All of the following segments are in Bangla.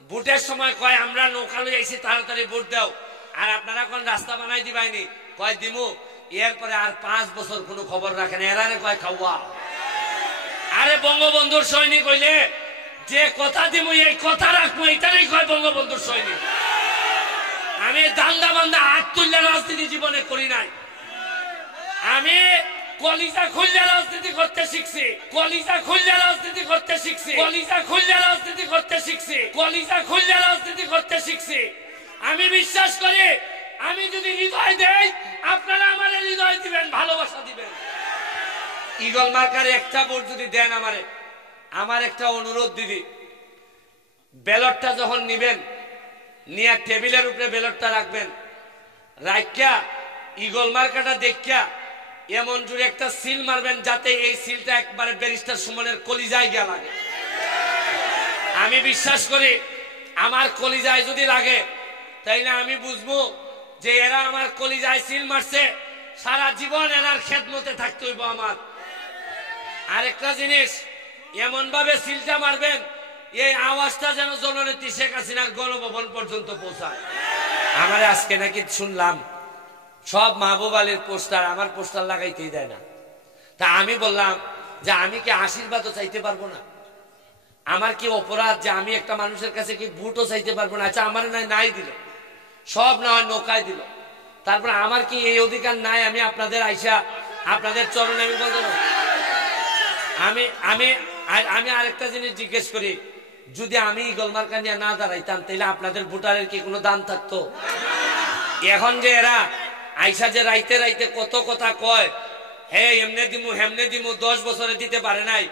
ভোটের সময় কয় আমরা নৌকা লই আইছি তাড়াতাড়ি ভোট দাও, আর আপনারা কোন রাস্তা বানাই দিবাইনি, কয় দিমু, এরপরে আর 5 বছর কোনো খবর রাখেন, এরারে কয় খাওয়া। আরে বঙ্গবন্ধুর সৈনিক হইলে যে কথা দিমু এই কথা রাখবো, এটারই কয় বঙ্গবন্ধুর সৈনিক। আমি দান্দা বান্দা হাত তুললে রাজনীতি জীবনে করি নাই, আমি কলিজা খুললে রাজনীতি করতে শিখছি, কলিজা খুললে রাজনীতি করতে শিখছি, কলিজা খুললে রাজনীতি করতে শিখছি, কলিজা খুললে রাজনীতি করতে শিখছি। আমি বিশ্বাস করি আমি যদি হৃদয় দেই আপনারা আমার হৃদয় দিবেন, ভালোবাসা দিবেন। ঈগল মার্কার একটা ভোট যদি দেন আমারে, আমার একটা অনুরোধ দিদি, ব্যালটটা যখন নিবেন নিয়ে টেবিলের উপরে ব্যালটটা রাখবেন, রাখিয়া ঈগল মার্কাটা দেখিয়া এমন জুড়ে একটা সিল মারবেন যাতে এই সিলটা একবারে ব্যারিস্টার সুমনের কলিজায় গিয়া লাগে। আমি বিশ্বাস করি আমার কলিজায় যদি লাগে তাইলে আমি বুঝবো যে এরা আমার কলিজায় সিল মারছে, সারা জীবন এরার খেদমতে থাকতে হইব আমার। আরেকটা জিনিস, এমন ভাবে সিলটা মারবেন এই আওয়াজটা যেন জননেত্রী শেখ হাসিনার গণভবন পর্যন্ত পৌঁছায়। আমার আজকে নাকি শুনলাম সব মাহবুব আলীর পোস্টার, আমার পোস্টার লাগাইতেই দেয় না। তা আমি বললাম যে আমি কি আশীর্বাদও চাইতে পারবো না? আমার কি অপরাধ যে আমি একটা মানুষের কাছে কি ভোটও চাইতে পারবো না? আচ্ছা আমার নাই দিল, সব না হয় নৌকায় দিল, তারপর আমার কি এই অধিকার নাই আমি আপনাদের আইসা আপনাদের চরণে আমি বলতে না? আমি আমি আমি আরেকটা জিনিস জিজ্ঞেস করি, যদি আমি ঈগল মার্কা নিয়ে না দাঁড়াইতাম তাহলে আপনাদের ভোটারের কি কোনো দাম থাকতো? এখন যে এরা আইসা যে রাইতে রাইতে কত কথা কয়, হে এমনে দিমু হেমনে দিমু, 10 বছরে দিতে পারে নাই,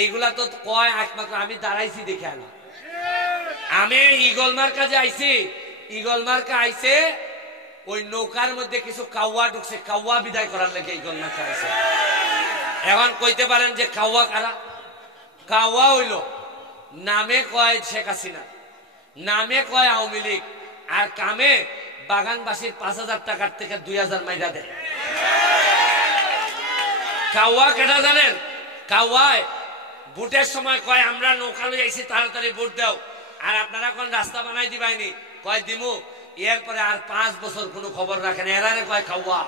এইগুলা তো কয় একমাত্র আমি দাঁড়াইছি দেখে না। আমি ঈগল মার্কা যে আইছি, ঈগল মার্কা আইছে ওই নৌকার মধ্যে কিছু কাউয়া ঢুকছে, কাউয়া বিদায় করার লেগে ঈগল মার্কা আইছে। এখন কইতে পারেন যে কাউয়া কারা? কাউয়া হইল নামে কয় শেখ হাসিনা, নামে কয় আওয়ামী লীগ, আর কামে বাগানবাসীর 5000 টাকার থেকে 2000 মাইরা দেয়। কাউয়া কেটা জানেন? কাউয়ায় ভোটের সময় কয় আমরা নৌকা লই আইছি তাড়াতাড়ি ভোট দাও, আর আপনারা কোন রাস্তা বানাই দিবাইনি, কয় দিমু, এরপরে আর 5 বছর কোনো খবর রাখেন, এরারে কয় কাউয়া।